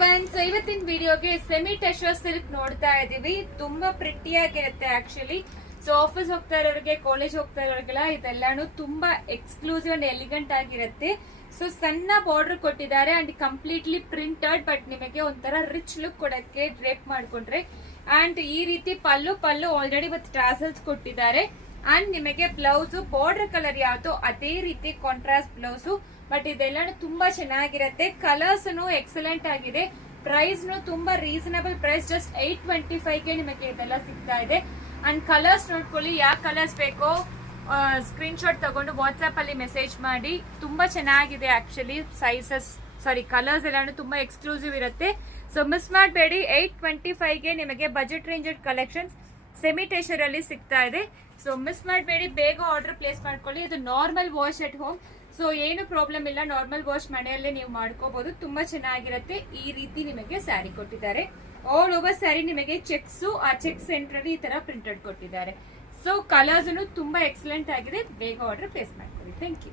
Everyone, so ಇವತ್ತಿನ ವಿಡಿಯೋಗೆ semi ಟೆಶರ್ silk ನೋಡ್ತಾ ಇದೀವಿ. ತುಂಬಾ ಪ್ರಿಟಿ ಆಗಿರುತ್ತೆ ಆಕ್ಚುಲಿ. ಸೊ ಆಫೀಸ್ ಹೋಗ್ತಾ ಇರೋರಿಗೆ, ಕಾಲೇಜ್ ಹೋಗ್ತಾ ಇರೋರಿಗೆಲ್ಲ ಇದೆಲ್ಲಾನು ತುಂಬಾ ಎಕ್ಸ್ಕ್ಲೂಸಿವ್ ಅಂಡ್ ಎಲಿಗೆಂಟ್ ಆಗಿರುತ್ತೆ. ಸೊ ಸಣ್ಣ ಬಾರ್ಡರ್ ಕೊಟ್ಟಿದ್ದಾರೆ ಅಂಡ್ ಕಂಪ್ಲೀಟ್ಲಿ ಪ್ರಿಂಟೆಡ್, ಬಟ್ ನಿಮಗೆ ಒಂಥರ ರಿಚ್ ಲುಕ್ ಕೊಡಕ್ಕೆ ಡ್ರೇಪ್ ಮಾಡ್ಕೊಂಡ್ರೆ. ಅಂಡ್ ಈ ರೀತಿ ಪಲ್ಲು ಆಲ್ರೆಡಿ ವಿತ್ ಟ್ರಾಸಲ್ಸ್ ಕೊಟ್ಟಿದ್ದಾರೆ. ಅಂಡ್ ನಿಮಗೆ ಬ್ಲೌಸ್ ಬಾರ್ಡರ್ ಕಲರ್ ಯಾವ್ದು ಅದೇ ರೀತಿ ಕಾಂಟ್ರಾಸ್ಟ್ ಬ್ಲೌಸ್. ಬಟ್ ಇದೆಲ್ಲ ತುಂಬಾ ಚೆನ್ನಾಗಿರುತ್ತೆ. ಕಲರ್ಸ್ ಎಕ್ಸಲೆಂಟ್ ಆಗಿದೆ. ಪ್ರೈಸ್ ತುಂಬಾ ರೀಸನಬಲ್ ಪ್ರೈಸ್, ಜಸ್ಟ್ 825 ಗೆ ನಿಮಗೆ ಇದೆಲ್ಲ ಸಿಗ್ತಾ ಇದೆ. ಅಂಡ್ ಕಲರ್ಸ್ ನೋಡ್ಕೊಳ್ಳಿ, ಯಾವ ಕಲರ್ಸ್ ಬೇಕೋ ಸ್ಕ್ರೀನ್ ಶಾಟ್ ತಗೊಂಡು ವಾಟ್ಸ್ಆಪ್ ಅಲ್ಲಿ ಮೆಸೇಜ್ ಮಾಡಿ. ತುಂಬಾ ಚೆನ್ನಾಗಿದೆ ಆಕ್ಚುಲಿ. ಕಲರ್ಸ್ ಎಲ್ಲ ತುಂಬಾ ಎಕ್ಸ್ಕ್ಲೂಸಿವ್ ಇರುತ್ತೆ. ಸೊ ಮಿಸ್ ಮಾಡಬೇಡಿ. 825 ಗೆ ನಿಮಗೆ ಬಜೆಟ್ ರೇಂಜ್ ಕಲೆಕ್ಷನ್ಸ್ ಸೆಮಿ ಟೆಶರ್ ಅಲ್ಲಿ ಸಿಗ್ತಾ ಇದೆ. ಸೊ ಮಿಸ್ ಮಾಡಬೇಡಿ, ಬೇಗ ಆರ್ಡರ್ ಪ್ಲೇಸ್ ಮಾಡ್ಕೊಳ್ಳಿ. ಇದು normal wash at home, so ಏನು ಪ್ರಾಬ್ಲಮ್ ಇಲ್ಲ. ನಾರ್ಮಲ್ ವಾಶ್ ಮನೆಯಲ್ಲೇ ನೀವು ಮಾಡ್ಕೋಬಹುದು. ತುಂಬಾ ಚೆನ್ನಾಗಿರುತ್ತೆ. ಈ ರೀತಿ ನಿಮಗೆ ಸ್ಯಾರಿ ಕೊಟ್ಟಿದ್ದಾರೆ. ಆಲ್ ಓವರ್ ಸ್ಯಾರಿ ನಿಮಗೆ ಚೆಕ್ಸ್, ಆ ಚೆಕ್ ಸೆಂಟರ್ ಈ ತರ ಪ್ರಿಂಟೆಡ್ ಕೊಟ್ಟಿದ್ದಾರೆ. ಸೊ ಕಲರ್ಸ್ ತುಂಬಾ ಎಕ್ಸಲೆಂಟ್ ಆಗಿದೆ. ಬೇಗ ಆರ್ಡರ್ ಪ್ಲೇಸ್ ಮಾಡ್ಕೊಳ್ಳಿ. Thank you.